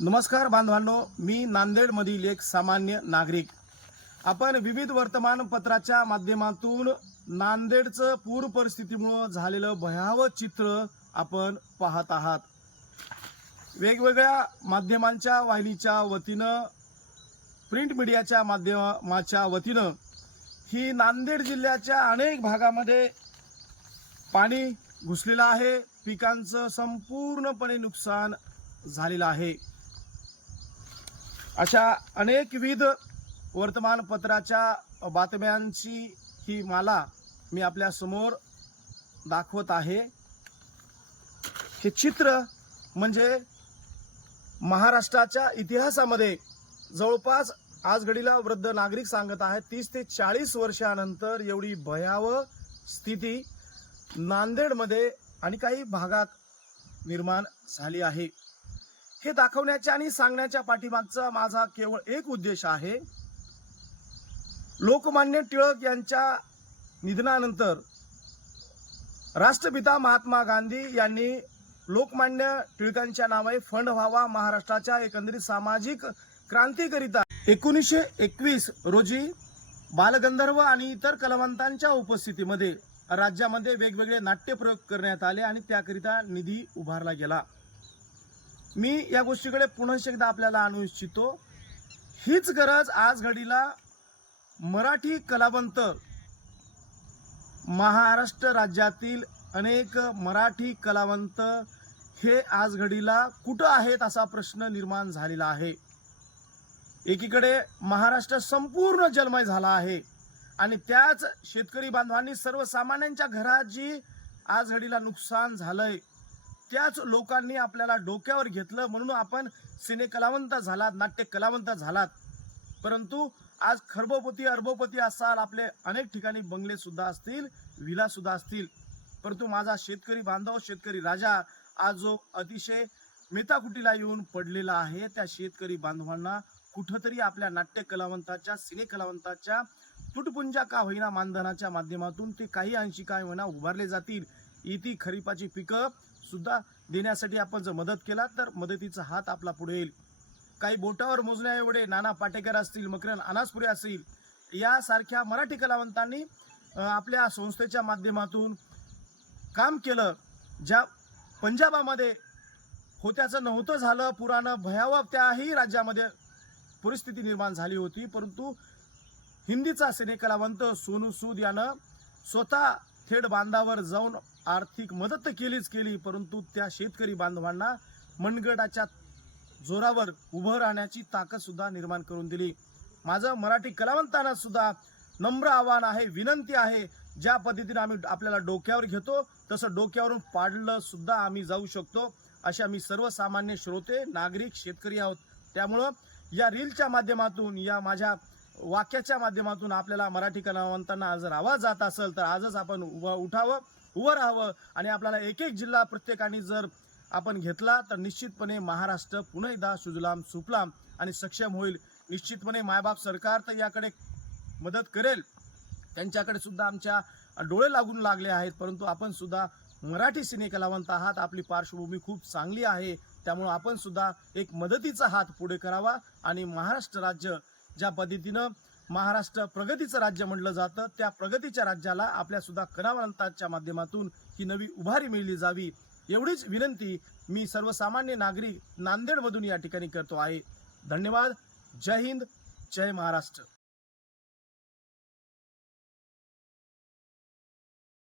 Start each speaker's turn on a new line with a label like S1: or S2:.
S1: नमस्कार बांधवांनो मी नांदेडमधील एक सामान्य नागरिक. आपण विविध वर्तमानपत्राच्या माध्यमातून नांदेडचं पूर परिस्थितीमुळं झालेलं भयावह चित्र आपण पाहत आहात. वेगवेगळ्या माध्यमांच्या वाहिनीच्या वतीनं प्रिंट मीडियाच्या माध्यमाच्या वतीनं ही नांदेड जिल्ह्याच्या अनेक भागामध्ये पाणी घुसलेलं आहे. पिकांचं संपूर्णपणे नुकसान झालेलं आहे. अशा अनेकविध वर्तमानपत्राच्या बातम्यांची ही माला मी आपल्यासमोर दाखवत आहे. हे चित्र म्हणजे महाराष्ट्राच्या इतिहासामध्ये जवळपास आज घडीला वृद्ध नागरिक सांगत आहेत तीस ते चाळीस वर्षानंतर एवढी भयावह स्थिती नांदेडमध्ये आणि काही भागात निर्माण झाली आहे. हे दाखवण्याच्या आणि सांगण्याच्या पाठीमागचा माझा केवळ एक उद्देश आहे. लोकमान्य टिळक यांच्या निधनानंतर राष्ट्रपिता महात्मा गांधी यांनी लोकमान्य टिळकांच्या नावाने फंड व्हावा महाराष्ट्राच्या एकंदरीत सामाजिक क्रांतीकरिता एकोणीसशे एकवीस रोजी बालगंधर्व आणि इतर कलावंतांच्या उपस्थितीमध्ये राज्यामध्ये वेगवेगळे नाट्यप्रयोग करण्यात आले आणि त्याकरिता निधी उभारला गेला. मी या गोष्टीकडे पुन्हा एकदा आपल्याला आणू इच्छितो. हीच गरज आज घडीला मराठी कलावंत महाराष्ट्र राज्यातील अनेक मराठी कलावंत हे आज घडीला कुठं आहेत असा प्रश्न निर्माण झालेला आहे. एकीकडे महाराष्ट्र संपूर्ण जलमय झाला आहे आणि त्याच शेतकरी बांधवांनी सर्वसामान्यांच्या घरात जी आज घडीला नुकसान झालंय त्याच लोकांनी आपल्याला डोक्यावर घेतलं म्हणून आपण सिने कलावंत झालात नाट्य कलावंत झालात. परंतु आज खरबोपती अर्बोपती असाल आपले अनेक ठिकाणी बंगले सुद्धा असतील विला सुद्धा असतील. परंतु माझा शेतकरी बांधव शेतकरी राजा आज जो अतिशय मेताकुटीला येऊन पडलेला आहे त्या शेतकरी बांधवांना कुठंतरी आपल्या नाट्य कलावंताच्या सिने कलावंताच्या तुटपुंजा का होईना मानधनाच्या माध्यमातून ते काही अंशी काय होईना उभारले जातील. इति खरीपाची पिकं सुद्धा देण्यासाठी आपण जर मदत केला तर मदतीचा हात आपला पुढे येईल. काही बोटावर मोजण्याएवढे नाना पाटेकर असतील मकरन अनासपुरे असतील यासारख्या मराठी कलावंतांनी आपल्या संस्थेच्या माध्यमातून काम केलं ज्या पंजाबामध्ये होत्याचं नव्हतं झालं पुरानं भयावह त्याही राज्यामध्ये परिस्थिती निर्माण झाली होती. परंतु हिंदीचा सिनेकलावंत सोनू सूद यानं स्वतः थेट बांधावर जाऊन आर्थिक मदत तर केलीच केली परंतु त्या शेतकरी बांधवांना मनगटाच्या जोरावर उभं राहण्याची ताकद सुद्धा निर्माण करून दिली. माझं मराठी कलावंतांना सुद्धा नम्र आव्हान आहे विनंती आहे ज्या पद्धतीने आम्ही आपल्याला डोक्यावर घेतो तसं डोक्यावरून पाडलं सुद्धा आम्ही जाऊ शकतो अशा मी सर्वसामान्य श्रोते नागरिक शेतकरी आहोत. त्यामुळं या रीलच्या माध्यमातून या माझ्या वाक्याच्या माध्यमातून आपल्याला मराठी कलावंतांना जर आवाज जात असेल तर आजच आपण उभं उठावं उभं राहावं आणि आपल्याला एक एक जिल्हा प्रत्येकाने जर आपण घेतला तर निश्चितपणे महाराष्ट्र पुन्हा एकदा सुजलाम सुफलाम आणि सक्षम होईल. निश्चितपणे मायबाप सरकार तर याकडे मदत करेल. त्यांच्याकडे सुद्धा आमच्या डोळे लागून लागले आहेत परंतु आपण सुद्धा मराठी सिने कलावंत आहात. आपली पार्श्वभूमी खूप चांगली आहे. त्यामुळं आपण सुद्धा एक मदतीचा हात पुढे करावा आणि महाराष्ट्र राज्य ज्या पद्धतीनं महाराष्ट्र प्रगतीचं राज्य म्हटलं जातं त्या प्रगतीच्या राज्याला आपल्या सुद्धा माध्यमातून ही नवी उभारी मिळली जावी एवढीच विनंती मी सर्वसामान्य नागरिक नांदेडमधून या ठिकाणी करतो आहे. धन्यवाद. जय हिंद. जय महाराष्ट्र.